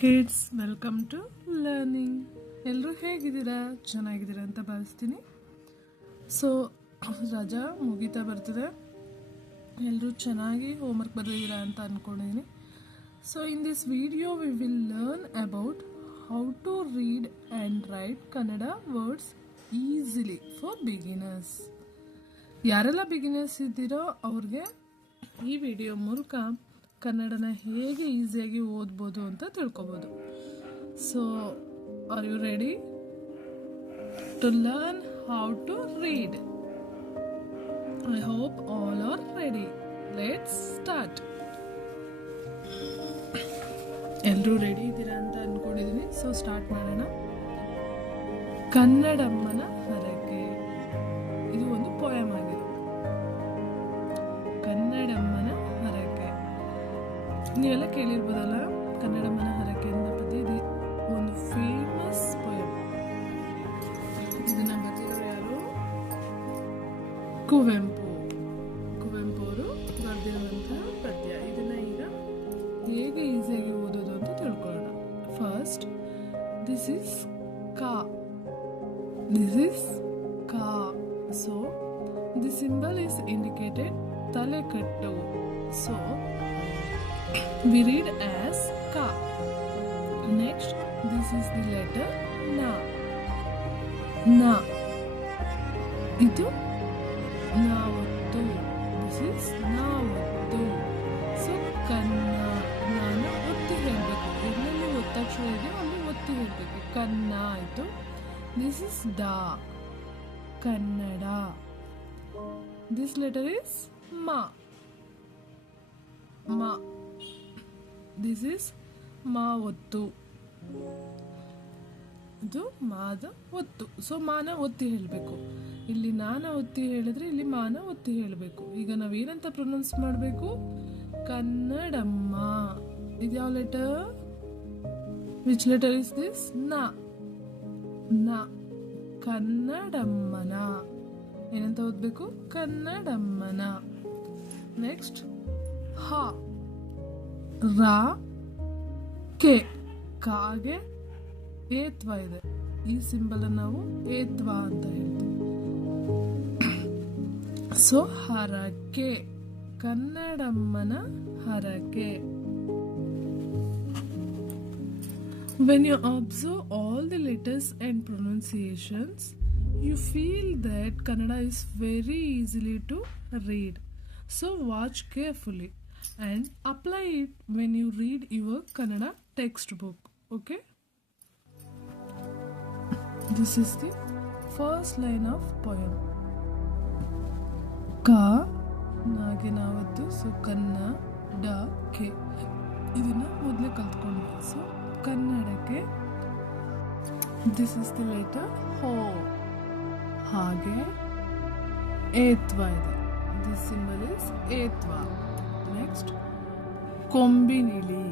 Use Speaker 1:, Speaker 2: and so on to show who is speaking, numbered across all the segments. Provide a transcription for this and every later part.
Speaker 1: Kids welcome to learning ಎಲ್ಲರೂ ಹೇಗಿದ್ದೀರಾ? ಚೆನ್ನಾಗಿದ್ದೀರಾ ಅಂತ ಭಾವಿಸ್ತೀನಿ. ಸೊ ರಜಾ ಮುಗೀತಾ ಬರ್ತದೆ. ಎಲ್ಲರೂ ಚೆನ್ನಾಗಿ ಹೋಮ್ವರ್ಕ್ ಬರೆದಿದ್ದೀರಾ ಅಂತ ಅಂದ್ಕೊಂಡಿದ್ದೀನಿ so in this video we will learn about how to read and write Kannada words easily for beginners ಯಾರೆಲ್ಲ ಬಿಗಿನರ್ಸ್ ಇದ್ದೀರೋ ಅವ್ರಿಗೆ ಈ ವಿಡಿಯೋ ಮೂಲಕ ಕನ್ನಡನ ಹೇಗೆ ಈಸಿಯಾಗಿ ಓದ್ಬೋದು ಅಂತ ತಿಳ್ಕೊಬೋದು. So are you ready to learn how to read I hope all are ready let's start ಎಲ್ಲರೂ ರೆಡಿ ಇದ್ದೀರಾ ಅಂತ ಅಂದ್ಕೊಂಡಿದ್ದೀನಿ ಸೊ ಸ್ಟಾರ್ಟ್ ಮಾಡೋಣ. ಕನ್ನಡಮ್ಮನ ಹರಕೆ. ಇದು ಒಂದು ಪೋಯಮ್ ಆಗಿದೆ. ಕನ್ನಡಮ್ಮನ ನೀವೆಲ್ಲ ಕೇಳಿರ್ಬೋದಲ್ಲ, ಕನ್ನಡ ಹರಕೆ ಅಂತ ಪದ್ಯ ಇದು ಒಂದು ಫೇಮಸ್ ಪೊಯಮ್ ಇದನ್ನ ಬರೆದಿರೋ ಯಾರು? ಕುವೆಂಪು. ಕುವೆಂಪು ಅವರು ಬರೆದಿರುವಂತಹ ಪದ್ಯ. ಇದನ್ನ ಈಗ ಹೇಗೆ ಈಸಿಯಾಗಿ ಓದೋದು ಅಂತ ತಿಳ್ಕೊಳ್ಳೋಣ. ಫಸ್ಟ್ ದಿಸ್ ಇಸ್ ಕಾ ದಿಸ್ ಇಸ್ ಕಾ so the symbol is indicated ತಲೆ ಕಟ್ಟು. So we read as ka. Next, this is the letter na. Na. ಇದು ನಾವತ್ತು ದಿಸ್ ಇಸ್ ನಾವತ್ತು ಸೊ ಕನ್ನ ನಾನು ಒತ್ತಿ ಹೇಳಬೇಕು ಎಲ್ಲೆಲ್ಲಿ ಒತ್ತಕ್ಷರ ಇದೆ ಅಲ್ಲಿ ಒತ್ತಿ ಹೇಳಬೇಕು ಕನ್ನ ಆಯಿತು this is the Kannada this letter is ಮಾ ಮಾ ದಿಸ್ ಇಸ್ ಮಾ ಒತ್ತು ಇದು ಮಾದ ಒತ್ತು. ಸೊ ಮಾನ ಒತ್ತಿ ಹೇಳಬೇಕು. ಇಲ್ಲಿ ನಾನ ಒತ್ತಿ ಹೇಳಿದ್ರೆ ಇಲ್ಲಿ ಮಾನ ಒತ್ತಿ ಹೇಳಬೇಕು. ಈಗ ನಾವೇನಂತ ಪ್ರೊನೌನ್ಸ್ ಮಾಡಬೇಕು? ಕನ್ನಡಮ್ಮ. ಇದು ಯಾವ letter which letter is this ನಾ. ನ. ಕನ್ನಡಮ್ಮನ. ಏನಂತ ಓದ್ಬೇಕು? ಕನ್ನಡಮ್ಮನ. ನೆಕ್ಸ್ಟ್ ಹ. ರಾ ಕೆ ಕಾಗೆ ಏತ್ವ ಇದೆ ಈ ಸಿಂಬಲ್ ನಾವು ಏತ್ವ ಅಂತ ಹೇಳ್ತೀವಿ ಸೊ ಹರಕೆ ಕನ್ನಡಮ್ಮನ ಹರಕೆ When you observe all the letters and pronunciations, you feel that Kannada is very easily to read. So watch carefully and apply it when you read your Kannada textbook. Okay? This is the first line of poem. ಕ ನಾಗಿನಾವತ್ತು so ಕನ್ನ ಡ ಕೆ ಇದನ್ನು ಮೊದಲೇ ಕಲ್ತ್ಕೊಂಡ್ವಿ so ಕನ್ನಡಕ್ಕೆ this is the letter ಹೋ ಹಾಗೆ ಏತ್ವ ಇದೆ ದಿಸ್ ಸಿಂಬಲ್ ಇಸ್ ಏತ್ವ ನೆಕ್ಸ್ಟ್ ಕೊಂಬಿನಿಳಿ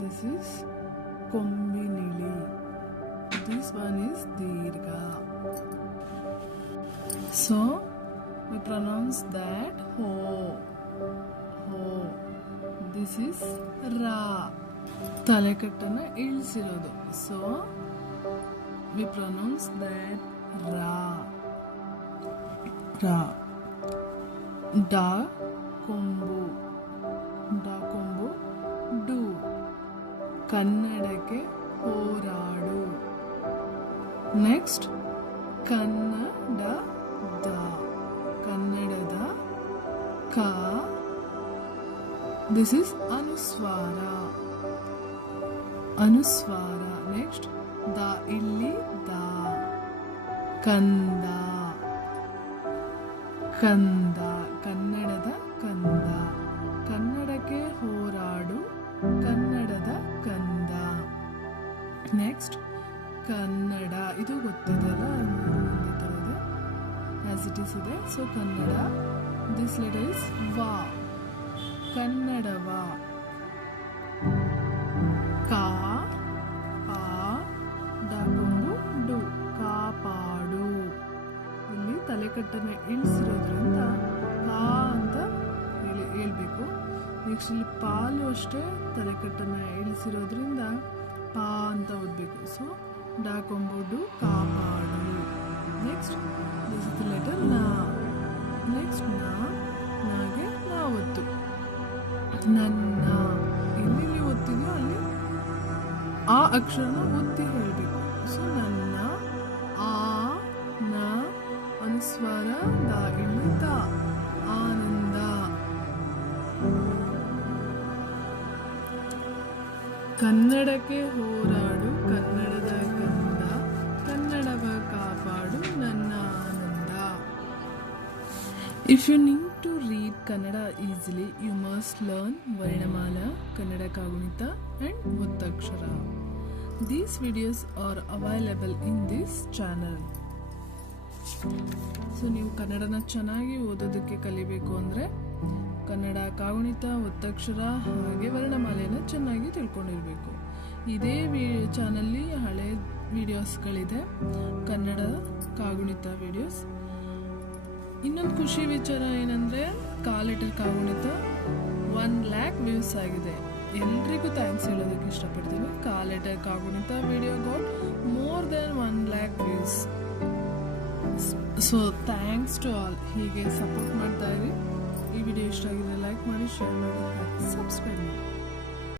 Speaker 1: ದಿಸ್ ಇಸ್ ಕೊಂಬಿನಿಳಿ ದಿಸ್ ಒನ್ ಇಸ್ ದೀರ್ಘ so we pronounce that ho. Ho. This is ra. ತಲೆಕಟ್ಟನ್ನ ಇಳಿಸಿರೋದು ಸೊ ವಿ ಪ್ರೊನೌನ್ಸ್ ದಟ್ ರಾ ರಾ ಡಾ ಕೊಂಬು ಡಾ ಕೊಂಬು ಡು. ಕನ್ನಡಕ್ಕೆ ಹೋರಾಡು. ನೆಕ್ಸ್ಟ್, ಕನ್ನಡ ದ. ಕನ್ನಡದ ಕ. ದಿಸ್ ಇಸ್ ಅನುಸ್ವಾರ. ಅನುಸ್ವಾರ. ನೆಕ್ಸ್ಟ್, ದ ಇಲ್ಲಿ ದ. ಕಂದ. ಕಂದ. ಕನ್ನಡದ ಕಂದ. ಕನ್ನಡಕ್ಕೆ ಹೋರಾಡು, ಕನ್ನಡದ ಕಂದ. ನೆಕ್ಸ್ಟ್ ಕನ್ನಡ. ಇದು ಗೊತ್ತಿದೆಯಲ್ಲ? ಒಂದೇ ಥರ ಆಸ್ ಇಟ್ ಇಸ್ ಇದೆ so Kannada this letter is ವಾ. ಕನ್ನಡವ ಕಾ ಪಾ ಡಾಕೊಂಬು ಡು. ಕಾಪಾಡು. ಇಲ್ಲಿ ತಲೆಕಟ್ಟನ್ನು ಇಳಿಸಿರೋದ್ರಿಂದ ಕಾ ಅಂತ ಹೇಳ್ಬೇಕು. ನೆಕ್ಸ್ಟ್ ಇಲ್ಲಿ ಪಾಲು ಅಷ್ಟೇ ತಲೆಕಟ್ಟನ್ನು ಇಳಿಸಿರೋದ್ರಿಂದ ಪಾ ಅಂತ ಓದಬೇಕು. ಸೊ ಡಾ ಕೊಂಬುಡು ಕಾಪಾಡು ನೆಕ್ಸ್ಟ್ ದಿಸ್ ಇಸ್ ಲೆಟರ್ ನಾ. ನೆಕ್ಸ್ಟ್ ನಾ, ನಾಗೆ ನಾ ಒತ್ತು. ನನ್ನ ಎಲ್ಲೆಲ್ಲಿ ಒತ್ತಿದೆಯೋ ಅಲ್ಲಿ ಆ ಅಕ್ಷರನ ಒತ್ತಿ ಹೇಳಬೇಕು. ಸೊ ನನ್ನ, ಆ, ನ, ಅನುಸ್ವರ ಸ್ವರ ದ, ಇಳಿತ, ಆನಂದ. ಕನ್ನಡಕ್ಕೆ ಹೋರಾಡು, ಕನ್ನಡದ ಕಂದ ಕನ್ನಡವ ಕಾಪಾಡು ನನ್ನ ಆನಂದ. If you need to read Kannada easily you must learn ವರ್ಣಮಾಲ, Kannada ಕಾಗುಣಿತ and ಒತ್ತಕ್ಷರ. These videos are available in this channel so ನೀವು ಕನ್ನಡನ ಚೆನ್ನಾಗಿ ಓದೋದಕ್ಕೆ ಕಲಿಬೇಕು ಅಂದರೆ ಕನ್ನಡ ಕಾಗುಣಿತ ಒತ್ತಕ್ಷರ ಹಾಗೆ ವರ್ಣಮಾಲೆಯನ್ನು ಚೆನ್ನಾಗಿ ತಿಳ್ಕೊಂಡಿರಬೇಕು. ಇದೇ ವಿ ಚಾನಲ್ಲಿ ಹಳೆ ವಿಡಿಯೋಸ್ಗಳಿದೆ. ಕನ್ನಡ ಕಾಗುಣಿತ ವಿಡಿಯೋಸ್. ಇನ್ನೊಂದು ಖುಷಿ ವಿಚಾರ ಏನಂದರೆ, ಕಾಲೆಟರ್ ಕಾಗುಣಿತ ಒನ್ ಲ್ಯಾಕ್ ವ್ಯೂಸ್ ಆಗಿದೆ. ಎಲ್ರಿಗೂ ಥ್ಯಾಂಕ್ಸ್ ಹೇಳೋದಕ್ಕೆ ಇಷ್ಟಪಡ್ತೀನಿ. ಕಾಲೆಟರ್ ಕಾಗುಣಿತ video got more then one lakh views. So thanks to all. ಹೀಗೆ ಸಪೋರ್ಟ್ ಮಾಡ್ತಾ ಇರಿ. EBD Hashtag like money, share money, subscribe money.